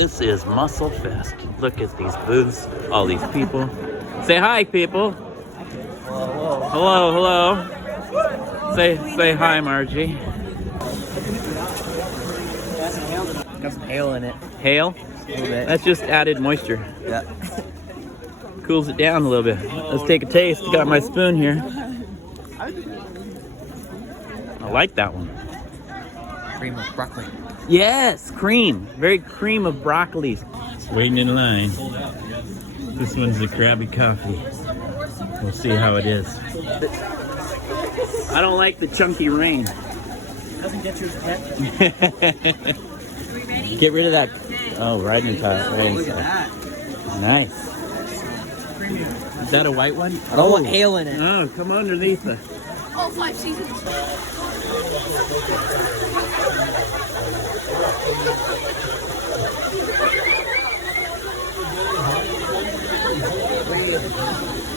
This is Mussel Fest. Look at these booths, all these people. Say hi, people. Hello, hello. Say hi, Margie. Got some hail in it. Hail? A little bit. That's just added moisture. Yeah. Cools it down a little bit. Let's take a taste. Got my spoon here. I like that one. Cream of broccoli. Yes, cream. Very cream of broccoli. Waiting in line. This one's the Krabby Coffee. We'll see how it is. I don't like the chunky ring. Doesn't get yours yet. Get rid of that. Oh, riding tire. Look at that. Nice. Is that a white one? I don't want hail in it. Oh, come underneath it. All 5 seasons.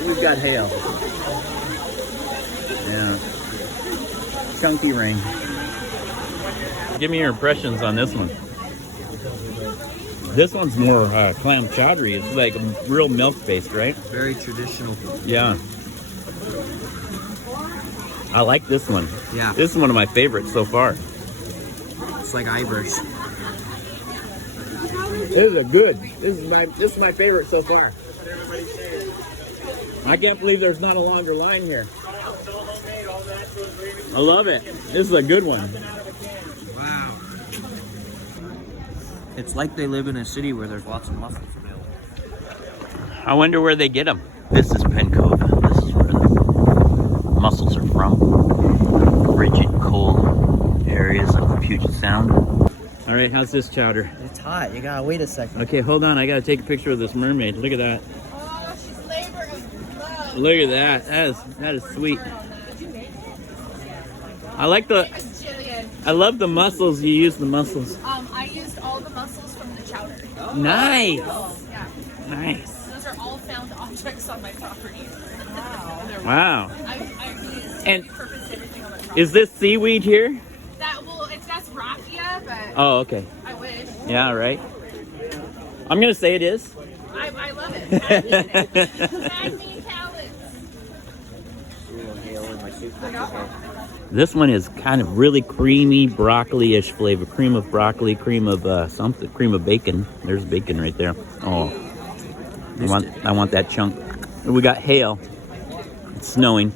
We've got hail. Yeah. Chunky ring. Give me your impressions on this one. This one's more clam chowdery. It's like real milk based, right? Very traditional. Yeah. I like this one. Yeah. This is one of my favorites so far. It's like Irish. This is a good. This is my favorite so far. I can't believe there's not a longer line here. I love it. This is a good one. Wow. It's like they live in a city where there's lots of mussels available. I wonder where they get them. This is Timecodes. This is where the mussels are from. Rigid, cold areas of the Puget Sound. All right, how's this chowder? It's hot. You gotta wait a second. Okay, hold on. I gotta take a picture of this mermaid. Look at that. Oh, she's labor of love. Look at that. That is sweet. I like the. Jillian. I love the mussels. You use the mussels. I used all the mussels from the chowder. Nice. Yeah. Nice. Those are all found objects on my property. Wow. I used And purpose everything on my property. is this seaweed here? That's raffia, but Oh, okay. I wish. Yeah, right. I'm gonna say it is. I love it. Magni talents. A little hail in my soup. This one is kind of really creamy broccoli-ish flavor. Cream of broccoli, cream of something, cream of bacon. There's bacon right there. Oh, I want that chunk. We got hail. It's snowing.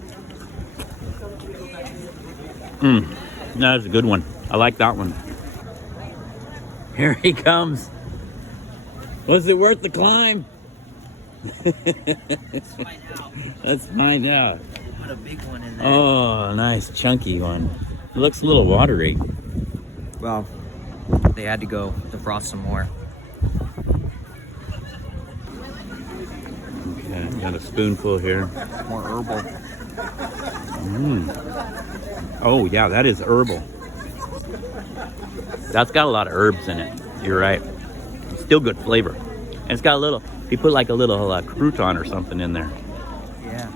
That is a good one. I like that one. Here he comes. Was it worth the climb? Let's find out. Let's find out. Put a big one in there. Oh, nice chunky one. It looks a little watery. Well, they had to go defrost some more. Okay, got a spoonful here. More herbal. Oh yeah, that is herbal. That's got a lot of herbs in it. You're right. It's still good flavor. And it's got a little, you put like a little crouton or something in there. Yeah.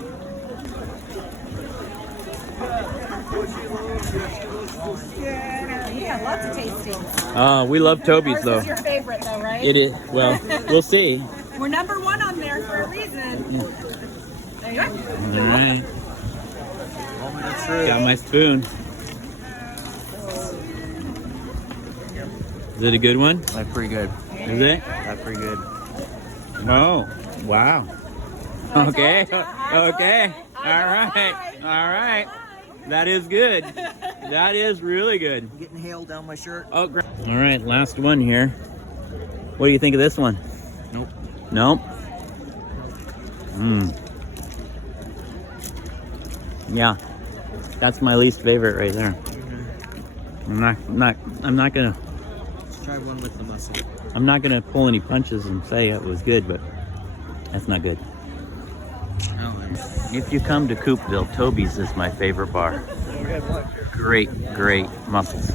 Yeah, lots of tastings. We love Toby's though. Yours is your favorite though, right? It is, well, we'll see. We're #1 on there for a reason. There you go. All right, Moment of truth. got my spoon. Is it a good one? That's pretty good. Is it? That's pretty good. Oh, wow. Okay, okay. All right. That is good. That is really good. I'm getting hail down my shirt. Oh, great. All right, last one here. What do you think of this one? Nope. Nope. Yeah, that's my least favorite right there. I'm not gonna. Let's try one with the mussel. I'm not gonna pull any punches and say it was good, but that's not good. No. If you come to Coopville, Toby's is my favorite bar. Great mussels.